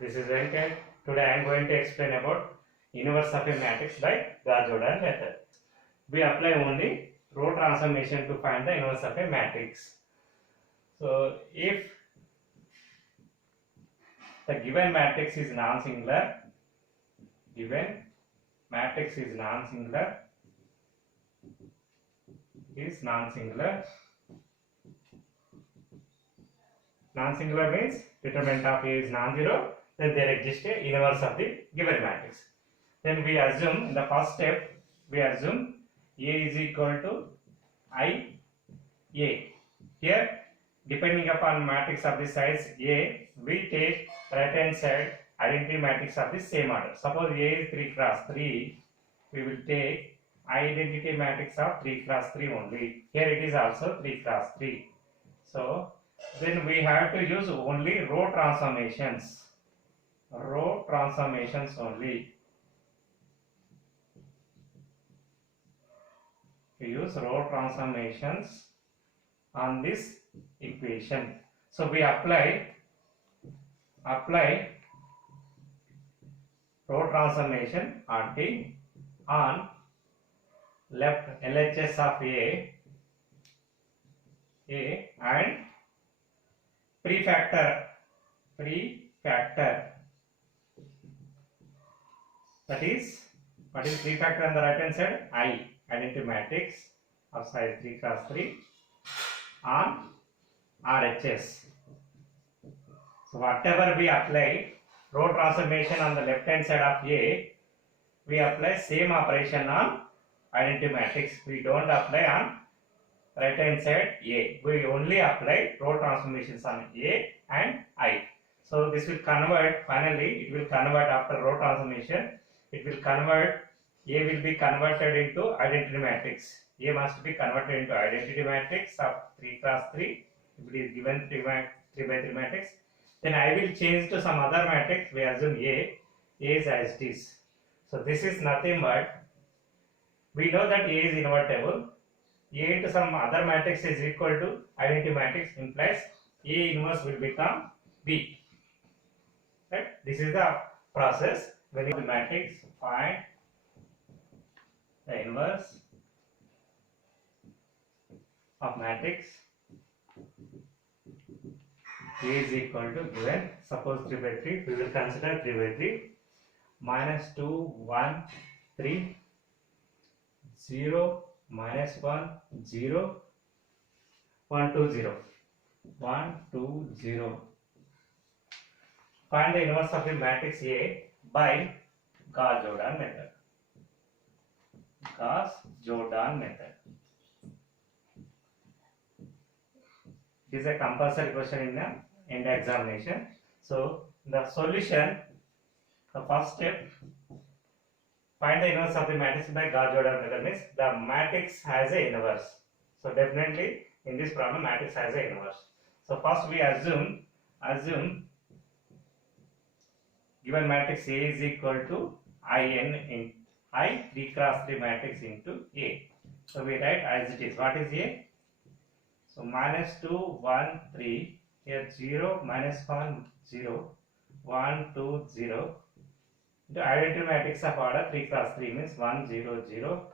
This is Venkat. Today I am going to explain about inverse of a matrix by Gauss-Jordan method. We apply only row transformation to find the inverse of a matrix. So if the given matrix is non-singular, given matrix is non-singular, non-singular means determinant of A is non-zero, then there exists a inverse of the given matrix. Then we assume in the first step, we assume A is equal to I A. Here, depending upon matrix of the size A, we take right hand side identity matrix of the same order. Suppose A is 3 cross 3, we will take identity matrix of 3 cross 3 only. Here it is also 3 cross 3. So then we have to use only row transformations only. We use row transformations on this equation. So we apply row transformation RT on left LHS of A and prefactor. That is, what is prefactor on the right hand side? I, identity matrix of size 3 cross 3 on RHS. So whatever we apply row transformation on the left hand side of A, we apply same operation on identity matrix. We don't apply on right hand side A. We only apply row transformations on A and I. So this will convert, finally it will convert after row transformation, it will convert, A will be converted into identity matrix. A must be converted into identity matrix of 3 cross 3 if it is given 3 by 3 matrix. Then I will change to some other matrix. We assume A is as it is. So this is nothing but, we know that A is invertible. A into some other matrix is equal to identity matrix, implies A inverse will become B. Right? This is the process. When you the matrix, find the inverse of matrix. A is equal to given, suppose 3 by 3, we will consider 3 by 3, minus 2, 1, 3, 0, minus 1, 0, 1, 2, 0, 1, 2, 0. Find the inverse of the matrix A by Gauss-Jordan method. Gauss-Jordan method. It is a compulsory question in the end examination. So the solution, the first step, find the inverse of the matrix by Gauss-Jordan method means the matrix has a inverse. So definitely in this problem matrix has a inverse. So first we assume given matrix A is equal to IN in I 3 cross 3 matrix into A. So we write as it is. What is A? So minus 2, 1, 3, here 0, minus 1, 0, 1, 2, 0. The identity matrix of order 3 cross 3 means 1, 0, 0,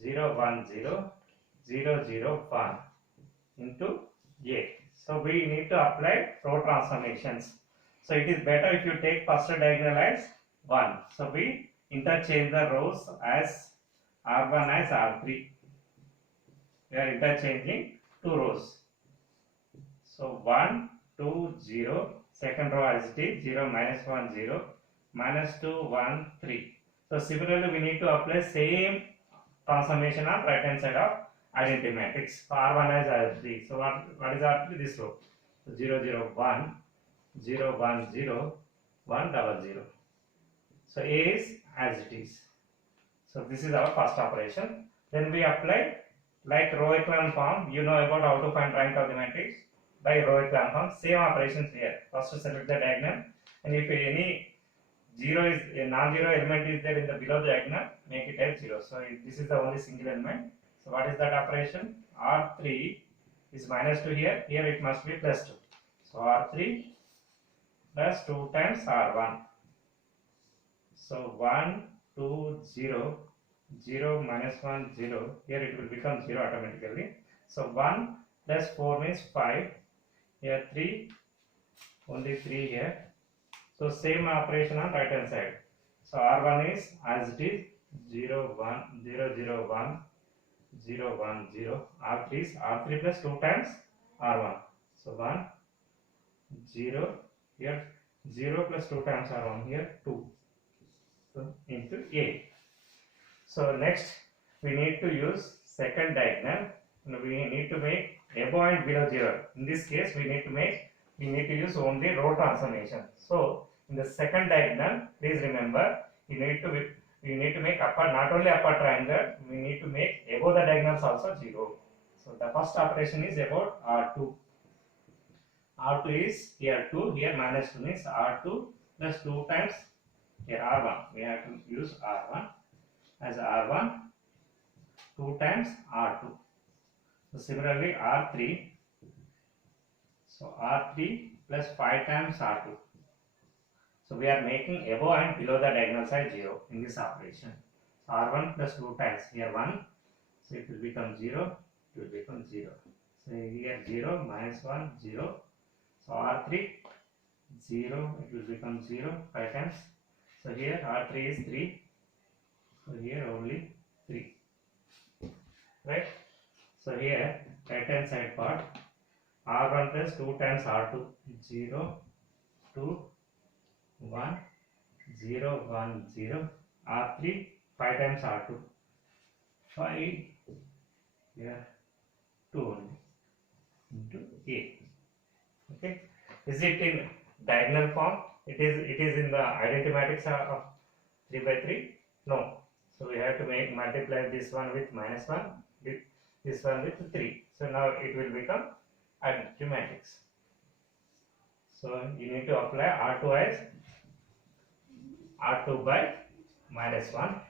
0, 1, 0, 0, 0, 1 into A. So we need to apply row transformations. So it is better if you take first diagonal as 1. So we interchange the rows as R1 as R3. We are interchanging 2 rows. So 1, 2, 0, second row as it is, 0, minus 1, 0, minus 2, 1, 3. So similarly we need to apply same transformation on right hand side of identity matrix. R1 as R3. So what is R3? This row. So 0, 0, 1, 0, 1, 0, 1, double 0. So A is as it is. So this is our first operation. Then we apply like row echelon form. You know about how to find rank of the matrix by row echelon form. Same operations here. First to select the diagonal, and if any zero is a non-zero element is there in the below diagonal, make it as 0. So this is the only single element. So what is that operation? R3 is minus 2 here. Here it must be plus 2. So R3 plus 2 times R1. So 1, 2, 0, 0 minus 1, 0. Here it will become 0 automatically. So 1 plus 4 means 5. Here 3, only 3 here. So same operation on right hand side. So R1 is as it is 0, 1, 0, 0, 1, 0, 1, 0. R3 is R3 plus 2 times R1. So 1, 0, here 0 plus 2 times R1, here 2. So into A. So next we need to use second diagonal. We need to make above and below 0. In this case we need to use only row transformation. So in the second diagonal, please remember we need to make upper, not only upper triangle, we need to make above the diagonals also 0. So the first operation is about R2. R2 is here 2, here minus 2 means R2 plus 2 times here R1. We have to use R1 as R1 2 times R2. So similarly R3. So R3 plus 5 times R2. So we are making above and below the diagonal side 0 in this operation. So R1 plus 2 times here 1. So it will become 0. It will become 0. So here 0 minus 1 0. So R3 0. It will become 0 5 times. So here R3 is 3. So here only 3. Right? So here right hand side part R1 plus 2 times R2 0 2 1 0 1 0. R3 5 times R2 5 here 2 only into A. Okay, is it in diagonal form? It is in the identity matrix of 3 by 3? No. So we have to multiply this one with minus 1, with this one with 3. So now it will become identity matrix. So you need to apply R2 as R2 by minus 1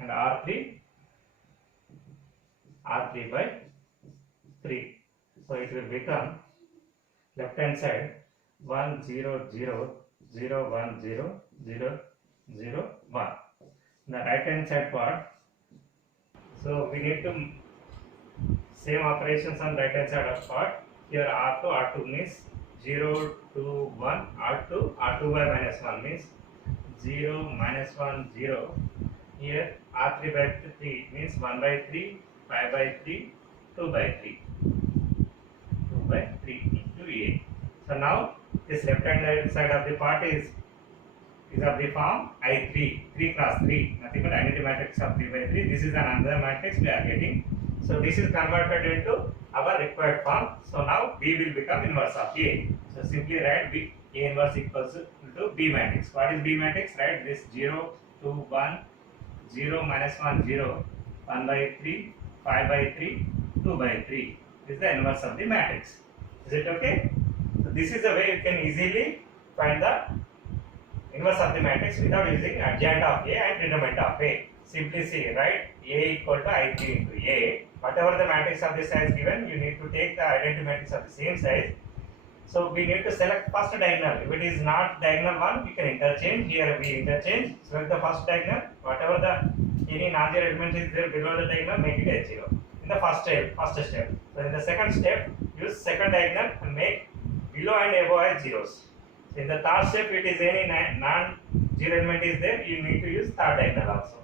and R3 by 3. So it will become left hand side 1 0 0 0 1 0 0 0 1. The right hand side part, so we need to same operations on right hand side of part. Here R2 means 0 2 1, R2 by minus 1 means 0 minus 1 0. Here R3 by 3 means 1 by 3, 5 by 3, 2 by 3, 2 by 3 into A. So now this left hand side of the part is of the form I3, 3 cross 3, nothing but identity matrix of 3 by 3. This is another matrix we are getting. So this is converted into our required form. So now B will become inverse of A. So simply write B, A inverse equals to B matrix. What is B matrix? Write this 0 2 1 0 minus 1 0, 1 by 3, 5 by 3, 2 by 3 is the inverse of the matrix. Is it okay? So this is the way you can easily find the inverse of the matrix without using adjoint of A and determinant of A. Simply see, right? A equal to I3 into A. Whatever the matrix of this size given, you need to take the identity matrix of the same size. So we need to select first diagonal. If it is not diagonal one, we can interchange. Here we interchange. Select the first diagonal. Whatever the any non-zero element is there below the diagonal, make it as 0. In the first step. So in the second step, use second diagonal and make below and above as zeros. So in the third step, it is any non-zero element is there, you need to use third diagonal also.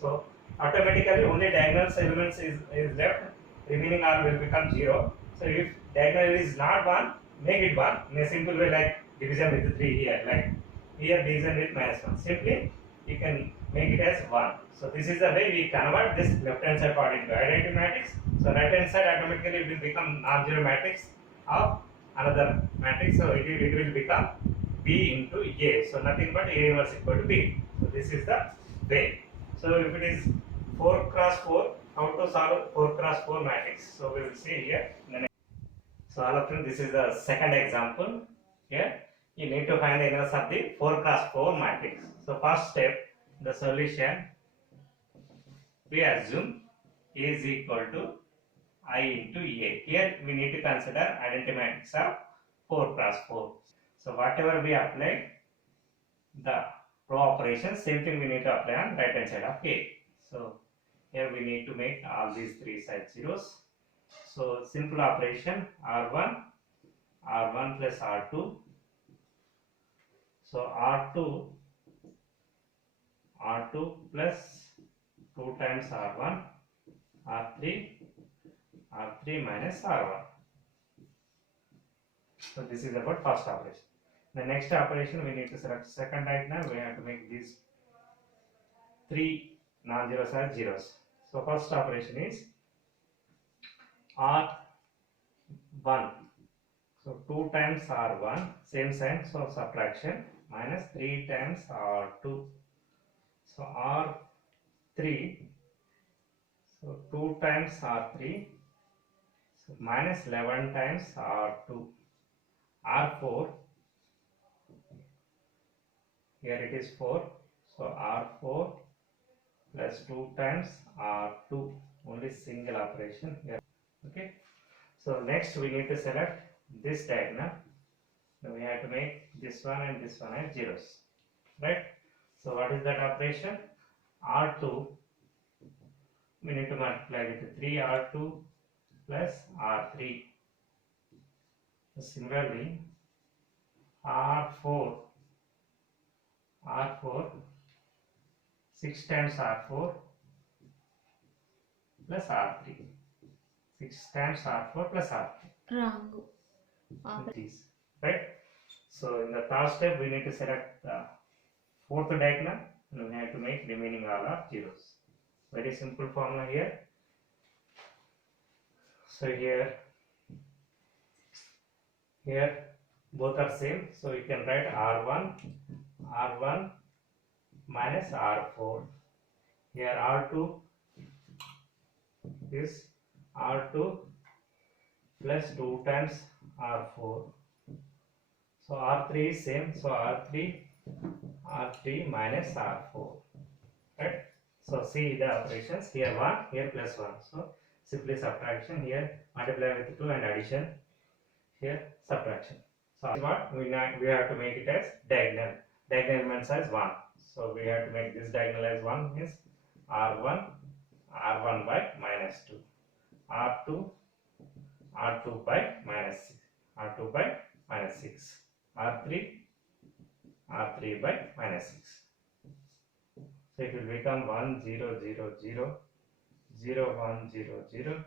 So automatically only diagonal elements is left, remaining all will become 0. So if diagonal is not 1, make it 1 in a simple way, like division with 3 here, like here division with minus 1. Simply you can make it as 1. So this is the way we convert this left hand side part into identity matrix. So right hand side automatically will become non-zero matrix of another matrix. So it will become B into A. So nothing but A inverse equal to B. So this is the way. So if it is 4 cross 4, how to solve 4 cross 4 matrix? So we will see here. So all of you, this is the second example. Here you need to find the inverse of the 4 cross 4 matrix. So first step, the solution, we assume A is equal to I into A. Here we need to consider identity matrix of 4 cross 4. So whatever we apply, the row operation, same thing we need to apply on right hand side of A. So here we need to make all these three sides zeros. So simple operation R1 plus R2. So R2 plus 2 times R1, R3 minus R1. So this is about first operation. The next operation, we need to select second diagonal. We have to make these three non-zeros as zeros. So first operation is R1. So 2 times R1, same sign, so subtraction, minus 3 times R2. So R3, so 2 times R3, so minus 11 times R2. R4, here it is 4, so R4 plus 2 times R2, only single operation here. Okay, so next we need to select this diagonal. Now we have to make this one and this one as zeros, right? So what is that operation? R2, we need to multiply with 3R2 plus R3. So similarly, R4, 6 times R4 plus R3. 6 times R4 plus R3. Wrong. These, right? So in the third step, we need to select the fourth diagonal and we have to make remaining all are zeros. Very simple formula here. So here both are same, so you can write R1 minus R4. Here R2 is R2 plus 2 times R4. So R3 is same, so R3 minus R4, right? So see the operations, here 1, here plus 1, so simply subtraction, here multiply with 2 and addition, here subtraction. So what we have to make it as diagonal. Diagonal element as 1. So we have to make this diagonal as 1, means R1 by minus 2, R2 by minus 6, R2 by minus 6, R3 by minus 6. So it will become 1 0 0 0 0 1 0 0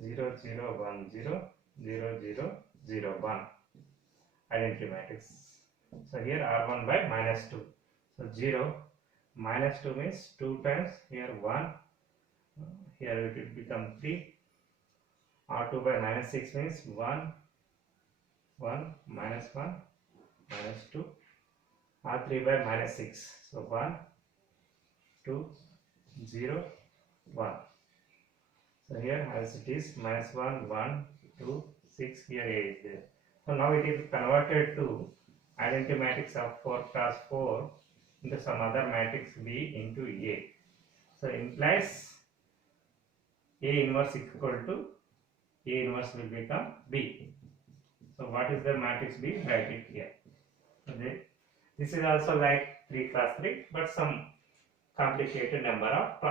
0 0 1 0 0 0 0 1. Identity matrix. So here R1 by minus 2. So 0 minus 2 means 2 times, here 1, here it will become 3. R2 by minus 6 means 1 minus 1 minus 2. R3 by minus 6. So 1 2 0 1. So here as it is minus 1 1 2 6, here A is there. So now it is converted to identity matrix of 4 cross 4 into some other matrix B into A. So implies A inverse equal to A inverse will become B. So what is the matrix B? Write it here. Okay. This is also like 3 cross 3, but some complicated number of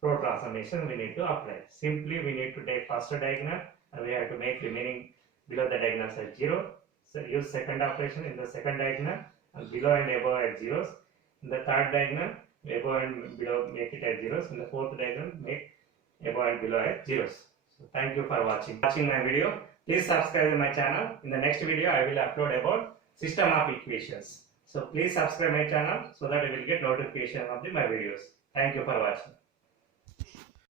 row transformation we need to apply. Simply we need to take first diagonal and we have to make remaining below the diagonal as 0. So use second operation in the second diagonal and below and above at zeros. In the third diagonal, above and below make it at zeros. In the fourth diagonal, make above and below at zeros. So thank you for watching my video. Please subscribe to my channel. In the next video, I will upload about system of equations. So please subscribe my channel so that you will get notification of my videos. Thank you for watching.